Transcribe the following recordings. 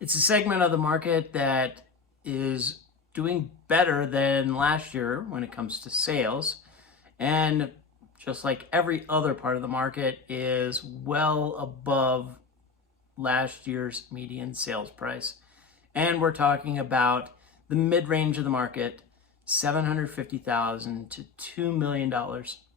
It's a segment of the market that is doing better than last year when it comes to sales. And just like every other part of the market is well above last year's median sales price. And we're talking about the mid-range of the market, $750,000 to $2 million.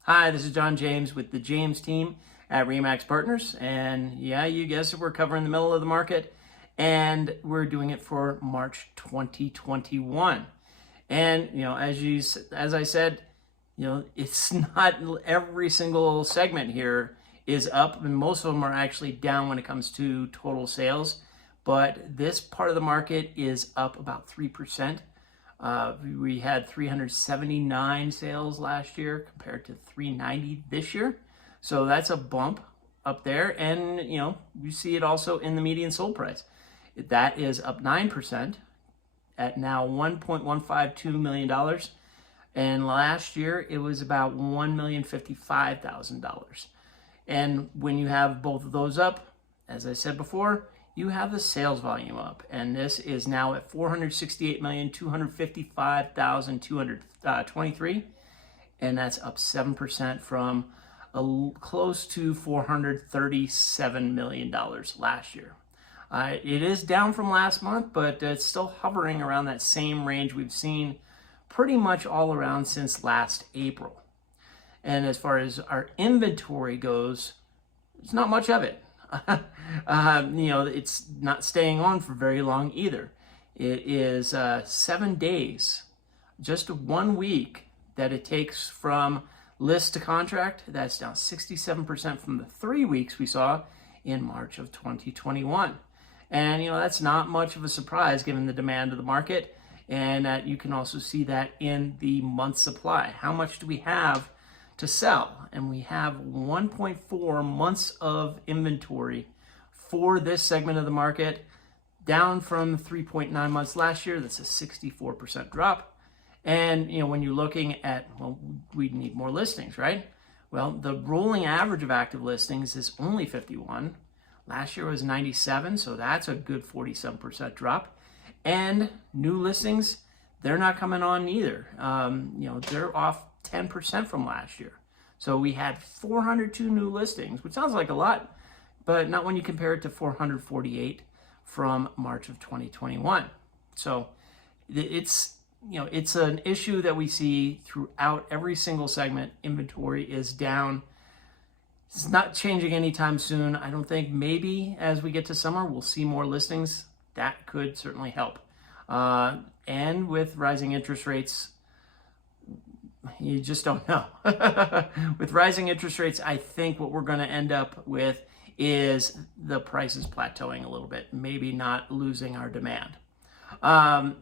Hi, this is John James with the James team at Remax Partners. And yeah, you guessed it, we're covering the middle of the market. And we're doing it for March 2021. And, as I said, it's not every single segment here is up, and most of them are actually down when it comes to total sales. But this part of the market is up about 3%. We had 379 sales last year compared to 390 this year. So that's a bump up there. And, you see it also in the median sold price. That is up 9% at now $1.152 million. And last year it was about $1,055,000. And when you have both of those up, as I said before, you have the sales volume up. And this is now at 468,255,223. And that's up 7% from close to $437 million last year. It is down from last month, but it's still hovering around that same range we've seen pretty much all around since last April. And as far as our inventory goes, it's not much of it. It's not staying on for very long either. It is 7 days, just 1 week that it takes from list to contract. That's down 67% from the 3 weeks we saw in March of 2021. And, that's not much of a surprise given the demand of the market. And you can also see that in the month supply. How much do we have to sell? And we have 1.4 months of inventory for this segment of the market, down from 3.9 months last year. That's a 64% drop. And, when you're looking at, we need more listings, right? Well, the rolling average of active listings is only 51. Last year was 97, so that's a good 47% drop. And new listings, they're not coming on either. They're off 10% from last year. So we had 402 new listings, which sounds like a lot, but not when you compare it to 448 from March of 2021. So it's an issue that we see throughout every single segment. Inventory is down. It's not changing anytime soon. I don't think. Maybe as we get to summer, we'll see more listings. That could certainly help. And with rising interest rates, you just don't know. With rising interest rates, I think what we're going to end up with is the prices plateauing a little bit, maybe not losing our demand.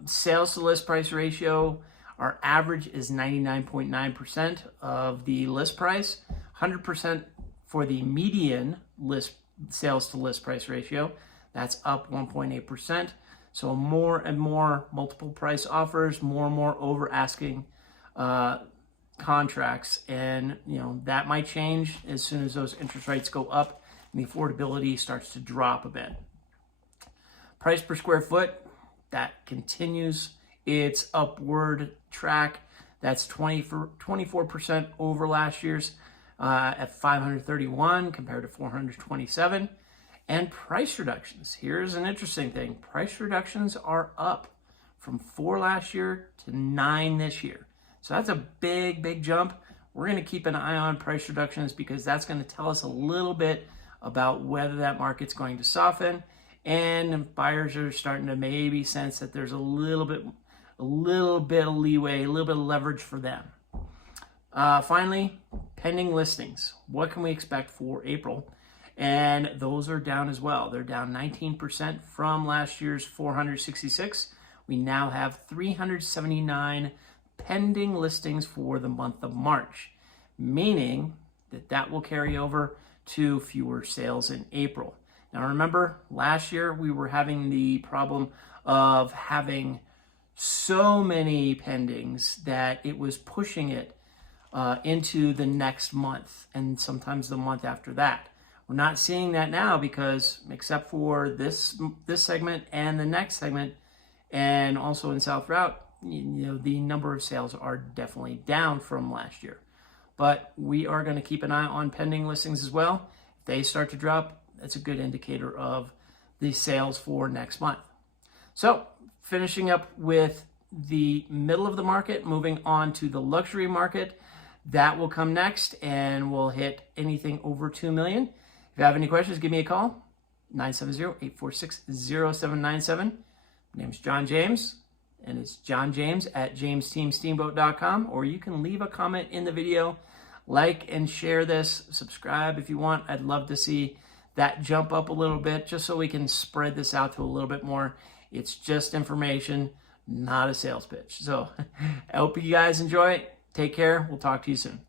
Sales to list price ratio, our average is 99.9% of the list price, 100% for the median list sales to list price ratio. That's up 1.8%. So more and more multiple price offers, more and more over asking contracts. And, that might change as soon as those interest rates go up and the affordability starts to drop a bit. Price per square foot, that continues its upward track. That's 24% over last year's at 531 compared to 427. And price reductions. Here's an interesting thing. Price reductions are up from 4 last year to 9 this year. So that's a big, big jump. We're going to keep an eye on price reductions because that's going to tell us a little bit about whether that market's going to soften. And buyers are starting to maybe sense that there's a little bit of leeway, a little bit of leverage for them. Finally, pending listings. What can we expect for April? And those are down as well. They're down 19% from last year's 466. We now have 379 pending listings for the month of March, meaning that will carry over to fewer sales in April. Now remember, last year we were having the problem of having so many pendings that it was pushing it into the next month and sometimes the month after that. We're not seeing that now because, except for this segment and the next segment, and also in South Route, the number of sales are definitely down from last year. But we are going to keep an eye on pending listings as well. If they start to drop, that's a good indicator of the sales for next month. So finishing up with the middle of the market, moving on to the luxury market. That will come next, and we'll hit anything over 2 million. If you have any questions, give me a call, 970-846-0797. My name's John James, and it's John James at jamesteamsteamboat.com, or you can leave a comment in the video, like and share this, subscribe if you want. I'd love to see that jump up a little bit, just so we can spread this out to a little bit more. It's just information, not a sales pitch. So I hope you guys enjoy it. Take care. We'll talk to you soon.